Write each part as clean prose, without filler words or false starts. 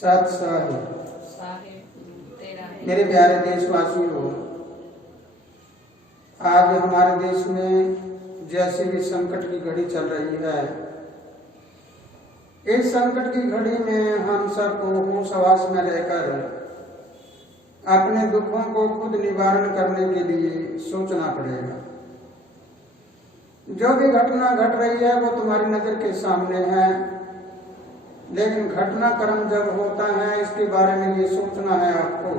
सत साहिब। मेरे प्यारे देशवासियों, आज हमारे देश में जैसे भी संकट की घड़ी चल रही है, इस संकट की घड़ी में हम सबको होश हवास में रहकर अपने दुखों को खुद निवारण करने के लिए सोचना पड़ेगा। जो भी घटना घट रही है वो तुम्हारी नजर के सामने है, लेकिन घटनाक्रम जब होता है इसके बारे में ये सोचना है आपको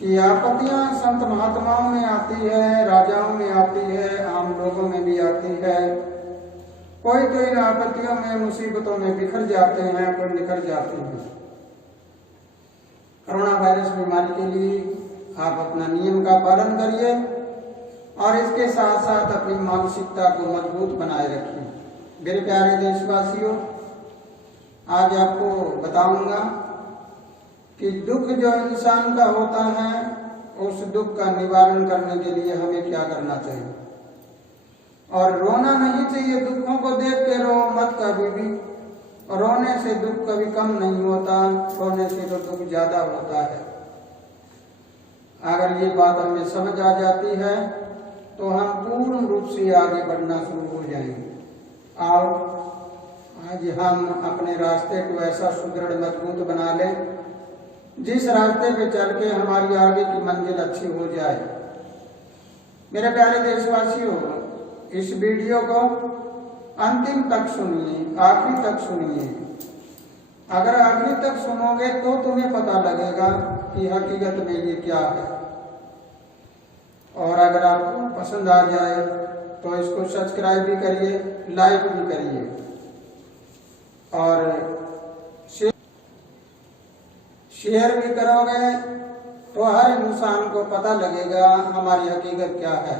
कि आपत्तियां संत महात्माओं में आती है, राजाओं में आती है, आम लोगों में भी आती है। कोई तो इन आपत्तियों में, मुसीबतों में बिखर जाते हैं, कोई निकल जाते हैं। कोरोना वायरस बीमारी के लिए आप अपना नियम का पालन करिए और इसके साथ साथ अपनी मानसिकता को मजबूत बनाए रखिए। मेरे प्यारे देशवासियों, आज आपको बताऊंगा कि दुख जो इंसान का होता है, उस दुख का निवारण करने के लिए हमें क्या करना चाहिए। और रोना नहीं चाहिए, दुखों को देख के रो मत कभी भी। रोने से दुख कभी कम नहीं होता, रोने से तो दुख ज्यादा होता है। अगर ये बात हमें समझ आ जाती है तो हम पूर्ण रूप से आगे बढ़ना शुरू हो जाएंगे। आओ आज हम अपने रास्ते को ऐसा सुदृढ़ मजबूत बना लें जिस रास्ते पे चल के हमारी आगे की मंजिल अच्छी हो जाए। मेरे प्यारे देशवासियों, इस वीडियो को अंतिम तक सुनिए, आखिरी तक सुनिए। अगर आखिरी तक सुनोगे तो तुम्हें पता लगेगा कि हकीकत में ये क्या है। और अगर आपको पसंद आ जाए तो इसको सब्सक्राइब भी करिए, लाइक भी करिए और शेयर भी करोगे तो हर इंसान को पता लगेगा हमारी हकीकत क्या है।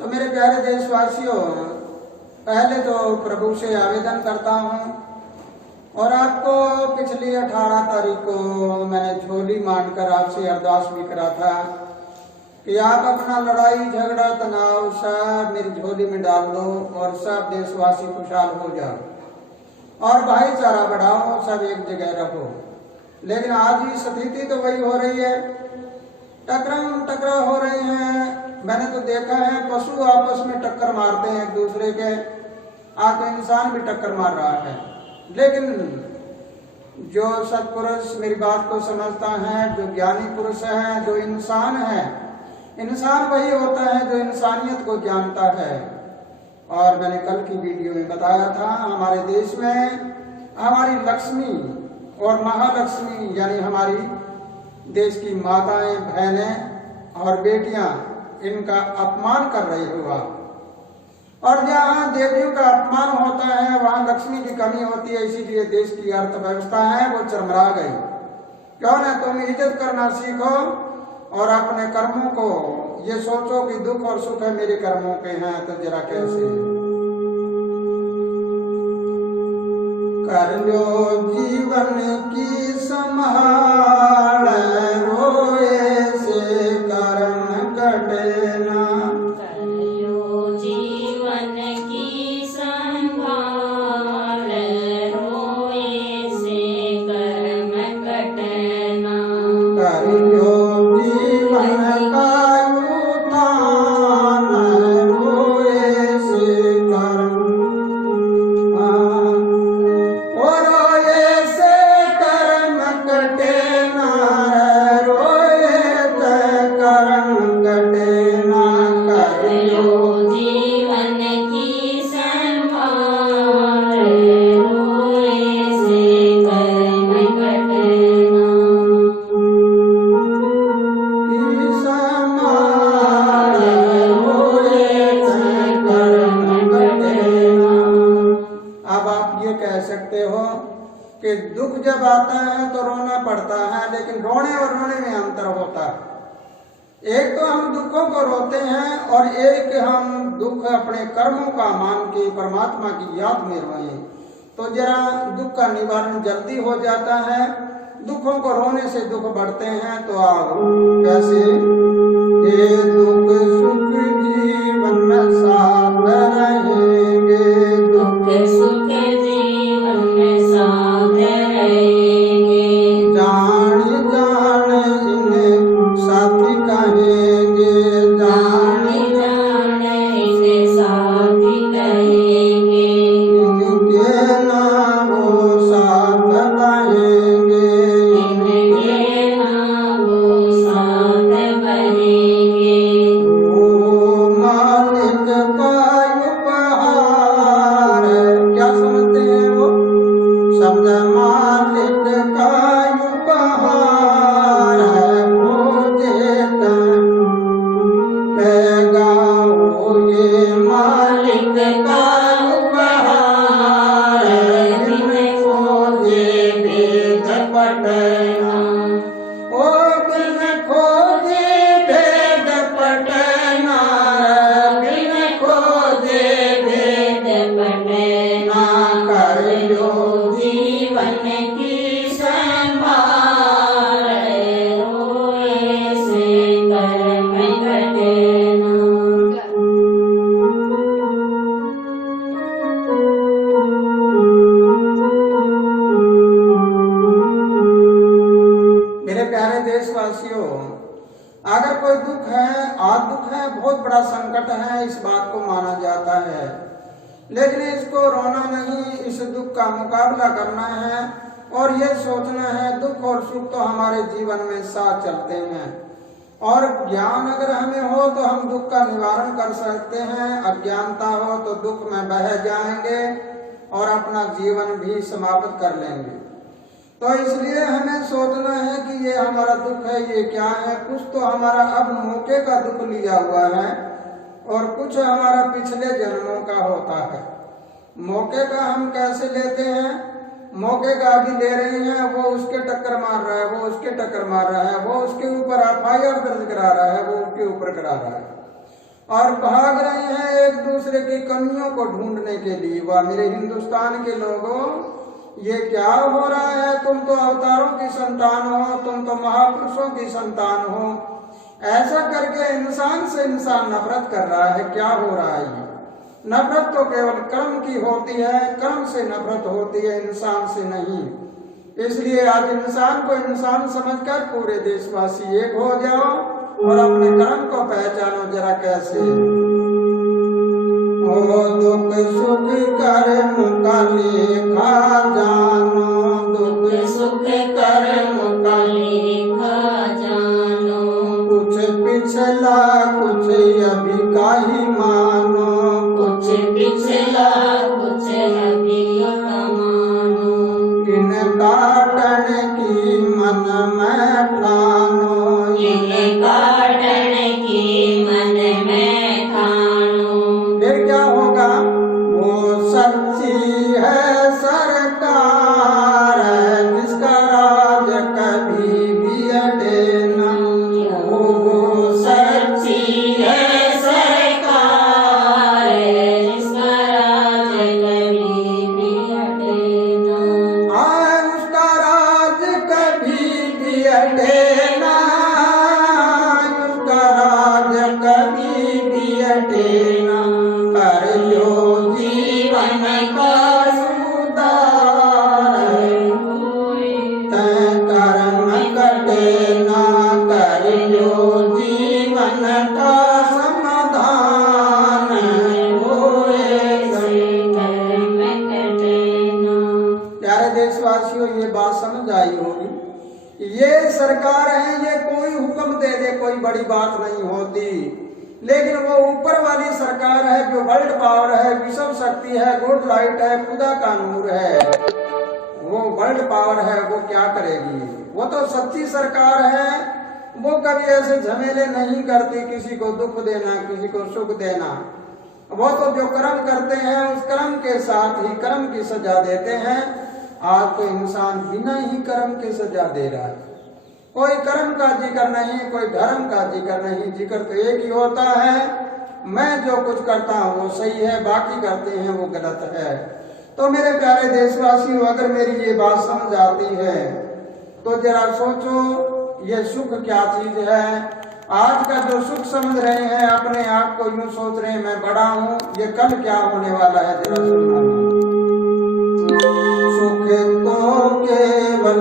तो मेरे प्यारे देशवासियों, पहले तो प्रभु से आवेदन करता हूँ और आपको पिछली 18 तारीख को मैंने झोली मांगकर आपसे अरदास भी करा था कि आप अपना लड़ाई झगड़ा तनाव सब मेरी झोली में डाल दो और सब देशवासी खुशहाल हो जाओ और भाईचारा बढ़ाओ, सब एक जगह रहो। लेकिन आज की स्थिति तो वही हो रही है, टकराव हो रहे हैं। मैंने तो देखा है पशु आपस में टक्कर मारते हैं एक दूसरे के, आज तो इंसान भी टक्कर मार रहा है। लेकिन जो सत्पुरुष मेरी बात को समझता है, जो ज्ञानी पुरुष है, जो इंसान है, इंसान वही होता है जो इंसानियत को जानता है। और मैंने कल की वीडियो में बताया था, हमारे देश में हमारी लक्ष्मी और महालक्ष्मी यानी हमारी देश की माताएं, बहनें और बेटियां, इनका अपमान कर रही हो आप। और जहाँ देवियों का अपमान होता है वहाँ लक्ष्मी की कमी होती है, इसीलिए देश की अर्थव्यवस्था है वो चरमरा गई। क्यों न तुम इज्जत करना सीखो और अपने कर्मों को ये सोचो कि दुख और सुख है मेरे कर्मों के हैं। तो जरा कैसे कर लो जीवन की संभाल, रोए से कर्म कटे ना। कर लो जीवन की संभाल, रोए से कर्म कटे ना। कर लो जीवन का उतान, रोए से कर्म कि दुख जब आता है तो रोना पड़ता है, लेकिन रोने और रोने में अंतर होता है। एक तो हम दुखों को रोते हैं और एक हम दुख अपने कर्मों का मान के परमात्मा की याद में रोए, तो जरा दुख का निवारण जल्दी हो जाता है। दुखों को रोने से दुख बढ़ते हैं। तो आओ कैसे, ये दुख सुख जीवन में साथ रहेंगे, दुख सुख जीवन में साथ रहेंगे। बहुत बड़ा संकट है, इस बात को माना जाता है। लेकिन इसको रोना नहीं, इस दुख का मुकाबला करना है और ये सोचना है दुख और सुख तो हमारे जीवन में साथ चलते हैं, और ज्ञान अगर हमें हो तो हम दुख का निवारण कर सकते हैं, अज्ञानता हो तो दुख में बह जाएंगे और अपना जीवन भी समाप्त कर लेंगे। तो इसलिए हमें सोचना है कि ये हमारा दुख है, ये क्या है। कुछ तो हमारा अब मौके का दुख लिया हुआ है और कुछ हमारा पिछले जन्मों का होता है। मौके का हम कैसे लेते हैं? मौके का अभी ले रहे हैं, वो उसके टक्कर मार रहा है, वो उसके टक्कर मार रहा है, वो उसके ऊपर एफआईआर दर्ज करा रहा है, वो उसके ऊपर करा रहा है, और भाग रहे हैं एक दूसरे की कमियों को ढूंढने के लिए। वह मेरे हिंदुस्तान के लोगों, ये क्या हो रहा है? तुम तो अवतारों की संतान हो, तुम तो महापुरुषों की संतान हो। ऐसा करके इंसान से इंसान नफरत कर रहा है। क्या हो रहा है? ये नफरत तो केवल कर्म की होती है, कर्म से नफरत होती है, इंसान से नहीं। इसलिए आज इंसान को इंसान समझकर पूरे देशवासी एक हो जाओ और अपने कर्म को पहचानो जरा कैसे। ओ दुख सुख कर्म का लेखा जानो, दुख सुख कर्म का लेखा जानो, कुछ पिछला कुछ अभी का ही मानो, कुछ पिछला कुछ अभी का मानो, इन काटन की मन में ठानो, इन काटन की मन में ठानो। फिर क्या होगा? वो सच्ची है सरकार, जिसका राज कभी भी अटे न। वो सच्ची है सरकार, जिसका राज कभी भी अटे न। उसका राज कभी भी अटे न, उसका राज कभी भी अटे न। कर लो जीवन का सुधार, तय कर्म कटे ना, कर लो जीवन का समाधान, होए कर्म कटे ना। प्यारे देशवासियों, ये बात समझ आई होगी। ये सरकार है, ये कोई हुक्म दे दे कोई बड़ी बात नहीं होती, लेकिन वो ऊपर वाली सरकार है जो वर्ल्ड पावर है, विश्व शक्ति है, गुड लाइट है, खुदा का नूर है। वो वर्ल्ड पावर है, वो क्या करेगी? वो तो सच्ची सरकार है, वो कभी ऐसे झमेले नहीं करती किसी को दुख देना, किसी को सुख देना। वो तो जो कर्म करते हैं उस कर्म के साथ ही कर्म की सजा देते हैं। आज तो इंसान बिना ही कर्म की सजा दे रहा है। कोई कर्म का जिक्र नहीं, कोई धर्म का जिक्र नहीं, जिक्र तो एक ही होता है, मैं जो कुछ करता हूँ वो सही है, बाकी करते हैं वो गलत है। तो मेरे प्यारे देशवासियों, अगर मेरी ये बात समझ आती है तो जरा सोचो ये सुख क्या चीज है। आज का जो सुख समझ रहे हैं, अपने आप को यूं सोच रहे हैं मैं बड़ा हूँ, ये कल क्या होने वाला है जरा सुनना। सुख तो केवल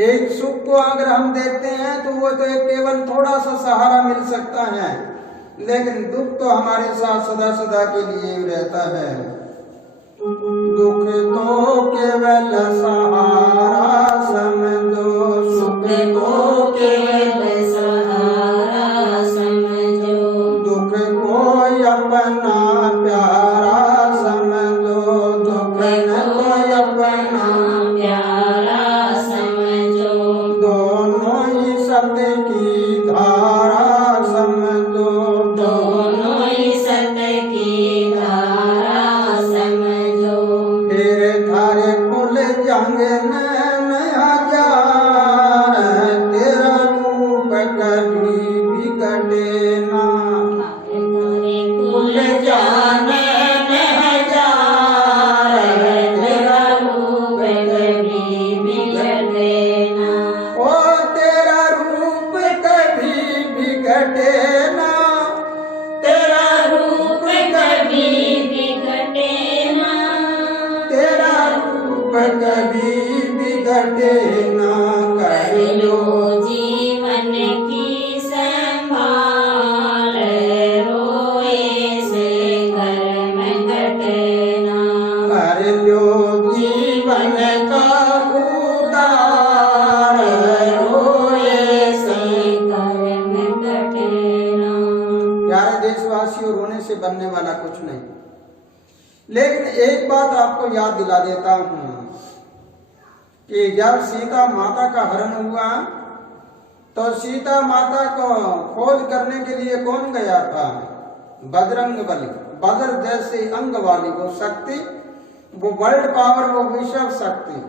एक सुख को अगर हम देखते हैं तो वो तो एक केवल थोड़ा सा सहारा मिल सकता है, लेकिन दुख तो हमारे साथ सदा सदा के लिए रहता है। दुख तो केवल सहारा समझो, सुख तो केवल सहारा समझो, दुख को अपना प्यारा समझो, दुख को अपना प्यारा समझो, दोनों ही सत्य की धारा समझो, दोनों ही सत्य की धारा समझो। फिर थारे खुल जाएंगे नैन हजार, तेरा रूप कभी भी कटे ना। खुल जाने हजार, तेरा रूप कभी भी घटे ना। ओ तेरा रूप कभी भी घटे ना, तेरा रूप कभी भी घटे ना, तेरा रूप कभी भी घटे ना। कर लो जीवन की संभाल, का उदार रोए से कर्म कटना। प्यारे देशवासियों, रोने से बनने वाला कुछ नहीं। लेकिन एक बात आपको याद दिला देता हूं कि जब सीता माता का हरण हुआ तो सीता माता को खोज करने के लिए कौन गया था? बजरंग बली, बज्र जैसे अंग वाली वो शक्ति, वो वर्ल्ड पावर, वो विश्व शक्ति।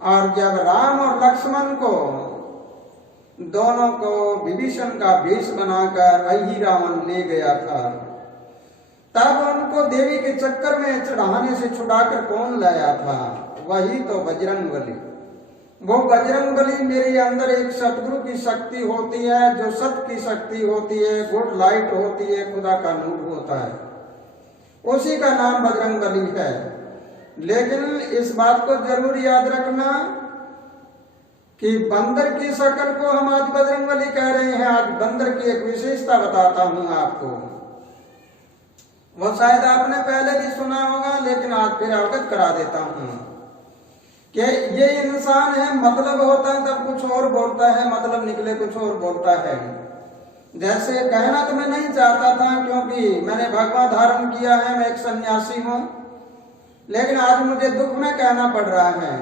और जब राम और लक्ष्मण को दोनों को विभीषण का भेष बनाकर अहि रावण ले गया था, तब उनको देवी के चक्कर में चढ़ाने से छुड़ाकर कौन लाया था? वही तो बजरंग बली। वो बजरंग बली मेरे अंदर एक सतगुरु की शक्ति होती है, जो सत्य की शक्ति होती है, गुड लाइट होती है, खुदा का नूर होता है, उसी का नाम बजरंग बली है। लेकिन इस बात को जरूर याद रखना कि बंदर की शक्ल को हम आज बजरंग बली कह रहे हैं। आज बंदर की एक विशेषता बताता हूं आपको, वो शायद आपने पहले भी सुना होगा, लेकिन आज फिर अवगत करा देता हूं कि ये इंसान है, मतलब होता है तब कुछ और बोलता है, मतलब निकले कुछ और बोलता है। जैसे कहना तो मैं नहीं चाहता था, क्योंकि मैंने भगवा धारण किया है, मैं एक सन्यासी हूं, लेकिन आज मुझे दुख में कहना पड़ रहा है।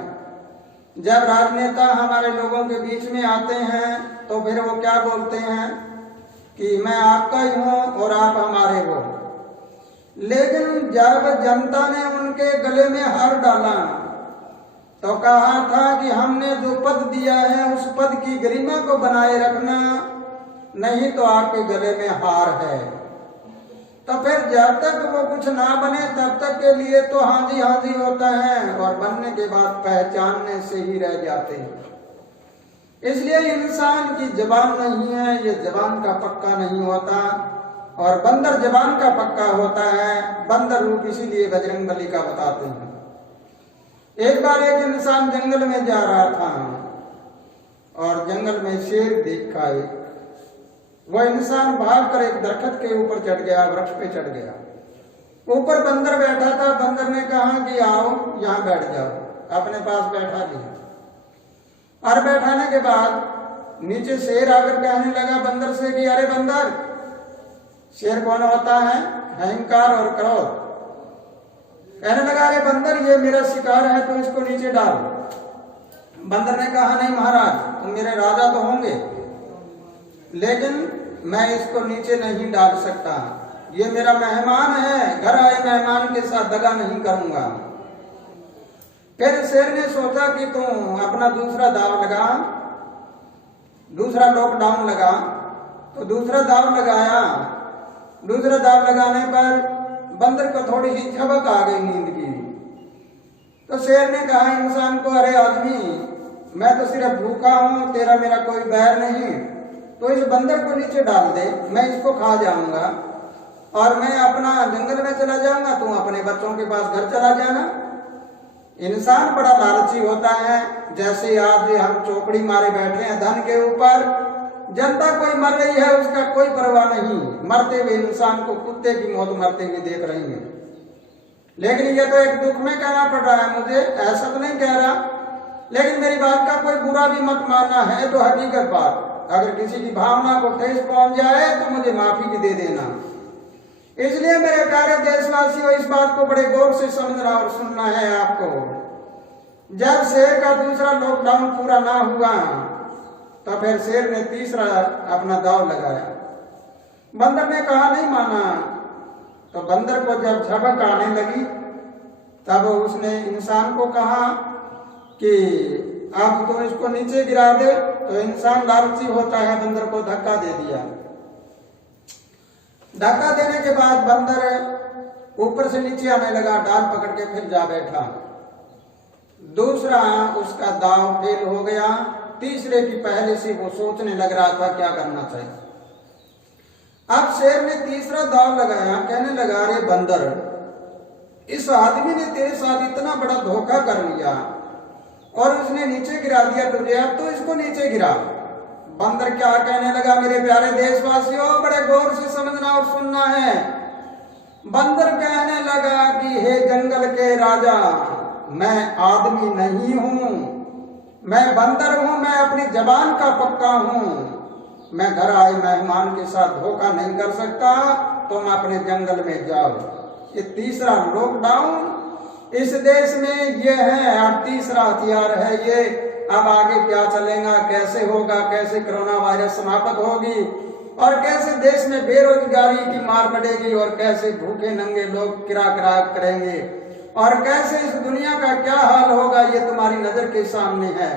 जब राजनेता हमारे लोगों के बीच में आते हैं तो फिर वो क्या बोलते हैं कि मैं आपका ही हूं और आप हमारे हो। लेकिन जब जनता ने उनके गले में हार डाला तो कहा था कि हमने जो पद दिया है उस पद की गरिमा को बनाए रखना, नहीं तो आपके गले में हार है। तो फिर जब तक वो कुछ ना बने तब तक के लिए तो हाजी हाजी होता है, और बनने के बाद पहचानने से ही रह जाते हैं। इसलिए इंसान की जबान नहीं है, ये जबान का पक्का नहीं होता, और बंदर जबान का पक्का होता है। बंदर रूप इसीलिए बजरंग बली का बताते हैं। एक बार एक इंसान जंगल में जा रहा था और जंगल में शेर देखा। वह इंसान भागकर एक दरख्त के ऊपर चढ़ गया, वृक्ष पे चढ़ गया। ऊपर बंदर बैठा था। बंदर ने कहा कि आओ यहाँ बैठ जाओ, अपने पास बैठा दिया। और बैठाने के बाद नीचे शेर आकर कहने लगा बंदर से कि अरे बंदर, शेर कौन होता है? अहंकार और क्रोध। कहने लगा अरे बंदर, ये मेरा शिकार है तो इसको नीचे डाल। बंदर ने कहा नहीं महाराज, तुम मेरे राजा तो होंगे, लेकिन मैं इसको नीचे नहीं डाल सकता, ये मेरा मेहमान है, घर आए मेहमान के साथ दगा नहीं करूंगा। फिर शेर ने सोचा कि तुम अपना दूसरा दाव लगा, दूसरा लॉकडाउन लगा। तो दूसरा दाव लगाया। दूसरा दाव लगाने पर बंदर को थोड़ी सी झपक आ गई नींद की। तो शेर ने कहा इंसान को, अरे आदमी, मैं तो सिर्फ भूखा हूं, तेरा मेरा कोई बैर नहीं, तो इस बंदर को नीचे डाल दे, मैं इसको खा जाऊंगा और मैं अपना जंगल में चला जाऊंगा, तुम अपने बच्चों के पास घर चला जाना। इंसान बड़ा लालची होता है। जैसे आज हम चौकड़ी मारे बैठे हैं धन के ऊपर, जनता कोई मर रही है उसका कोई परवाह नहीं, मरते हुए इंसान को कुत्ते की मौत मरते हुए देख रही है। लेकिन ये तो एक दुख में कहना पड़ रहा है मुझे, ऐसा तो नहीं कह रहा, लेकिन मेरी बात का कोई बुरा भी मत मानना, है तो हकीकत बात। अगर किसी की भावना को ठेस पहुंच जाए तो मुझे माफी भी दे देना। इसलिए मेरे प्यारे देशवासियों, इस बात को बड़े गौर से समझना और सुनना है आपको। जब शेर का दूसरा लॉकडाउन पूरा ना हुआ तो फिर शेर ने तीसरा अपना दाव लगाया। बंदर ने कहा नहीं माना। तो बंदर को जब झपक आने लगी तब उसने इंसान को कहा कि आप तो इसको नीचे गिरा दे। तो इंसान लालची होता है, बंदर को धक्का दे दिया। धक्का देने के बाद बंदर ऊपर से नीचे आने लगा, डाल पकड़ के फिर जा बैठा। दूसरा उसका दाव फेल हो गया। तीसरे की पहले से वो सोचने लग रहा था क्या करना चाहिए। अब शेर ने तीसरा दाव लगाया, कहने लगा अरे बंदर, इस आदमी ने तेरे साथ इतना बड़ा धोखा कर लिया और उसने नीचे गिरा दिया तुझे, अब तो इसको नीचे गिरा। बंदर क्या कहने लगा मेरे प्यारे देशवासियों, बड़े गौर से समझना और सुनना है। बंदर कहने लगा कि हे जंगल के राजा, मैं आदमी नहीं हूँ, मैं बंदर हूँ, मैं अपनी जबान का पक्का हूँ। मैं घर आए मेहमान के साथ धोखा नहीं कर सकता, तुम अपने जंगल में जाओ। ये तीसरा लॉकडाउन इस देश में ये है, और तीसरा हथियार है ये। अब आगे क्या चलेगा, कैसे होगा, कैसे कोरोना वायरस समाप्त होगी, और कैसे देश में बेरोजगारी की मार पड़ेगी, और कैसे भूखे नंगे लोग किरा करेंगे, और कैसे इस दुनिया का क्या हाल होगा, ये तुम्हारी नजर के सामने है।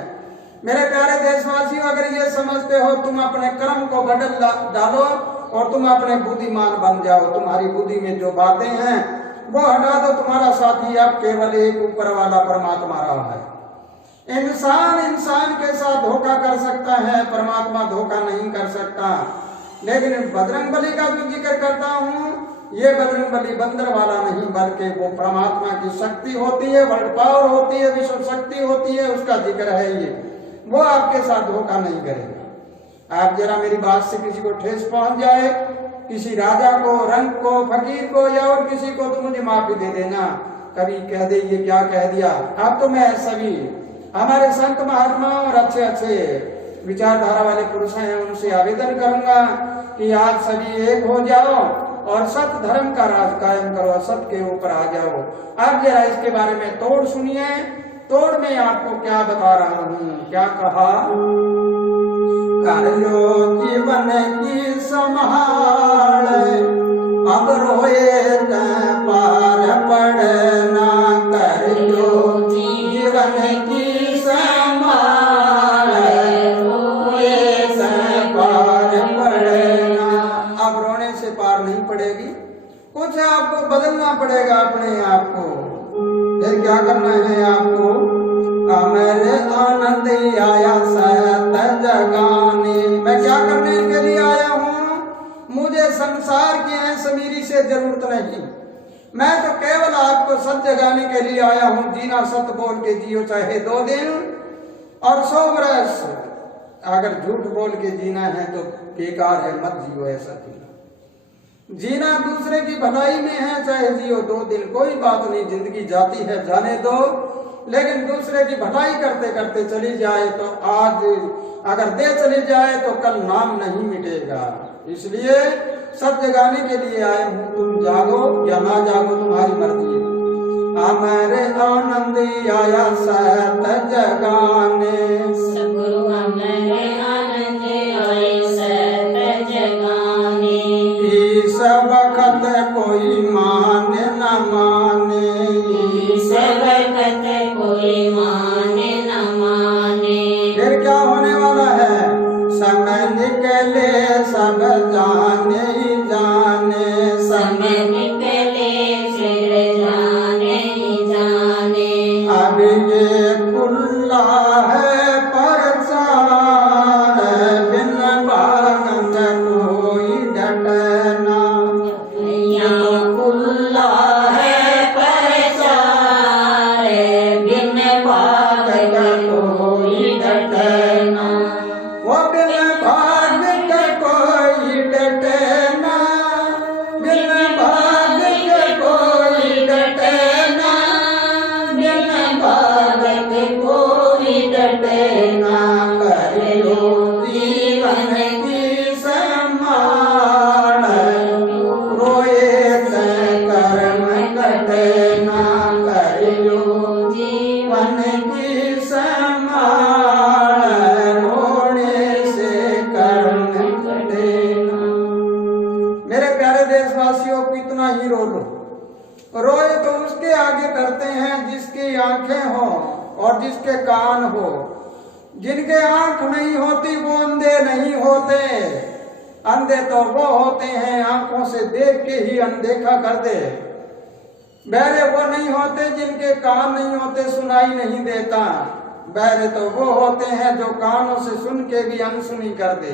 मेरे प्यारे देशवासियों, अगर ये समझते हो, तुम अपने कर्म को बदल डालो और तुम अपने बुद्धिमान बन जाओ। तुम्हारी बुद्धि में जो बातें हैं वो हटा दो। तुम्हारा साथी अब केवल एक ऊपर वाला परमात्मा रहा है। इंसान के साथ धोखा कर सकता है, परमात्मा धोखा नहीं कर सकता। लेकिन बजरंग बली का जो जिक्र करता हूँ, ये बजरंग बली बंदर वाला नहीं, बल्कि वो परमात्मा की शक्ति होती है, वर्ल्ड पावर होती है, विश्व शक्ति होती है, उसका जिक्र है ये। वो आपके साथ धोखा नहीं करेगा। आप जरा मेरी बात से किसी को ठेस पहुंच जाए, किसी राजा को, रंग को, फकीर को या और किसी को, तो मुझे माफी दे देना। कभी कह दे ये क्या कह दिया। अब तो मैं सभी हमारे संत महात्मा और अच्छे अच्छे विचारधारा वाले पुरुष हैं, उनसे आवेदन करूंगा कि आप सभी एक हो जाओ और सत्य धर्म का राज कायम करो, सत्य के ऊपर आ जाओ। अब जरा इसके बारे में तोड़ सुनिए। तोड़ में आपको क्या बता रहा हूँ। क्या कहा, कर लो जीवन की संभाल, अब रोए न पार पड़ना। कर लो जीवन की संभाल, रोए न पार पड़ना। अब रोने से पार नहीं पड़ेगी, कुछ आपको बदलना पड़ेगा अपने आप को। फिर क्या करना है आपको, अमर आनंद आया सत जगाने। मैं क्या करने के लिए आया हूँ, मुझे संसार की ऐसमीरी से जरूरत नहीं। मैं तो केवल आपको सत्य जगाने के लिए आया हूँ। जीना सत्य बोल के जियो, चाहे 2 दिन और 100 वर्ष। अगर झूठ बोल के जीना है तो बेकार है, मत जियो ऐसा जीना। जीना दूसरे की भलाई में है, चाहे जियो 2 दिन, कोई बात नहीं, जिंदगी जाती है जाने दो। लेकिन दूसरे की भलाई करते करते चली जाए तो आज अगर दे चली जाए तो कल नाम नहीं मिटेगा। इसलिए सत्य जगाने के लिए आए हूँ। तुम जागो या ना जागो, तुम्हारी मर्जी है। अमर आनंद आया सत जगाने, सगुरु अमर आनंद आए सत जगाने। इस वक्त कोई माने न माने, इस वक्त कोई माने न माने। फिर क्या होने वाला है, समय निकले सब जाने ही जाने। समय निकले फिर जाने ही जाने। अब ये खुला है प्रचार, बिन बागन कोई डटना। यहाँ खुला है प्रचार, बिन भाग कोई डटना। वो बिन भाग कोई डटना, बिन भाग कोई डटना, बिन भाग कोई डटना। कर लो जीवन की संभाल, रोए से कर्म कटना। कर लो जीवन की संभाल, रोने से कर्म कटना। मेरे प्यारे देशवासियों, कितना ही रो लो, रोए तो उसके आगे करते हैं जिसकी आंखें हो और जिसके कान हो। जिनके आंख नहीं होती वो अंधे नहीं होते। अंधे तो वो होते हैं आंखों से देख के ही अनदेखा कर दे। बहरे वो नहीं होते जिनके कान नहीं होते, सुनाई नहीं देता। बहरे तो वो होते हैं जो कानों से सुन के भी अनसुनी कर दे।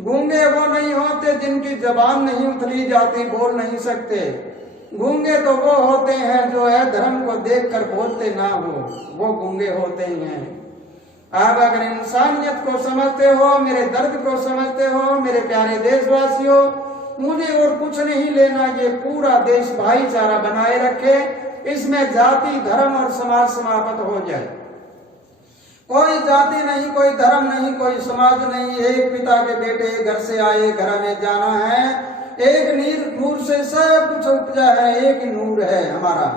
गूंगे वो नहीं होते जिनकी जबान नहीं उथली जाती, बोल नहीं सकते। गूंगे तो वो होते हैं जो है धर्म को देखकर बोलते ना हो, वो गूंगे होते हैं। आप अगर इंसानियत को समझते हो, मेरे दर्द को समझते हो, मेरे प्यारे देशवासियों, मुझे और कुछ नहीं लेना। ये पूरा देश भाईचारा बनाए रखे, इसमें जाति धर्म और समाज समाप्त हो जाए। कोई जाति नहीं, कोई धर्म नहीं, कोई समाज नहीं, एक पिता के बेटे घर से आए, घर में जाना है, एक नूर से सब कुछ उपजा है, एक ही नूर है हमारा,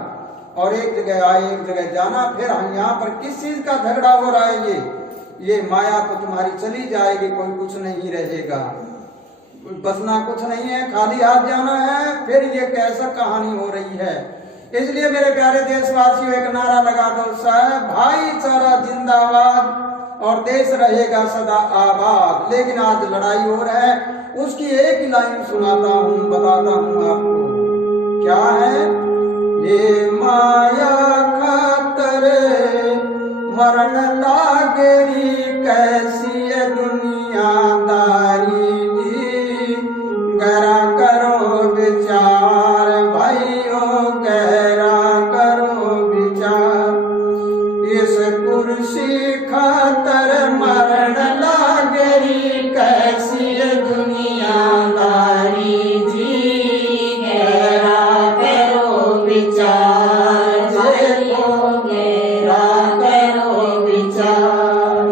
और एक जगह आए एक जगह जाना। फिर हम यहाँ पर किस चीज का झगड़ा हो रहा है? ये माया तो तुम्हारी चली जाएगी, कोई कुछ नहीं रहेगा, बचना कुछ नहीं है, खाली हाथ जाना है। फिर ये कैसा कहानी हो रही है? इसलिए मेरे प्यारे देशवासियों, एक नारा लगा दो, साहब भाईचारा जिंदाबाद और देश रहेगा सदा आबाद। लेकिन आज लड़ाई हो रहा है, उसकी एक ही लाइन सुनाता हूँ, बताता हूँ आपको क्या है। ये माया खातर मरण लागरी, कैसी है दुनियादारी दी, गहरा करो विचार भाइयों, गहरा करो विचार। इस कुर्सी खातर मरण लागरी, कैसी है दुनियादारी जी, गहरा करो विचार, गहरा करो विचार।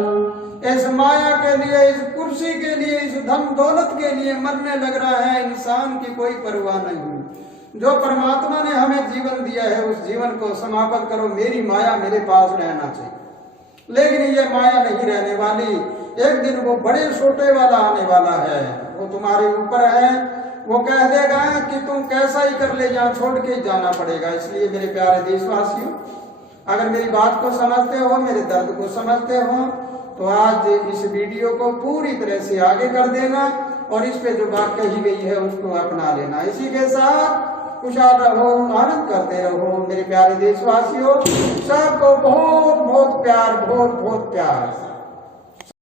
इस माया के लिए, इस कुर्सी के लिए, इस धन दौलत के लिए मरने लग रहा है इंसान की कोई परवाह नहीं। जो परमात्मा ने हमें जीवन दिया है, उस जीवन को समाप्त करो। मेरी माया मेरे पास रहना चाहिए, लेकिन ये माया नहीं रहने वाली। एक दिन वो बड़े छोटे वाला आने वाला है, वो तुम्हारे ऊपर है, वो कह देगा कि तुम कैसा ही कर ले, यहाँ छोड़ के जाना पड़ेगा। इसलिए मेरे प्यारे देशवासियों, अगर मेरी बात को समझते हो, मेरे दर्द को समझते हो, तो आज इस वीडियो को पूरी तरह से आगे कर देना और इस पे जो बात कही गई है उसको अपना लेना। इसी के साथ खुशहाल रहो, आनंद करते रहो मेरे प्यारे देशवासियों। सबको बहुत बहुत प्यार, बहुत बहुत प्यार।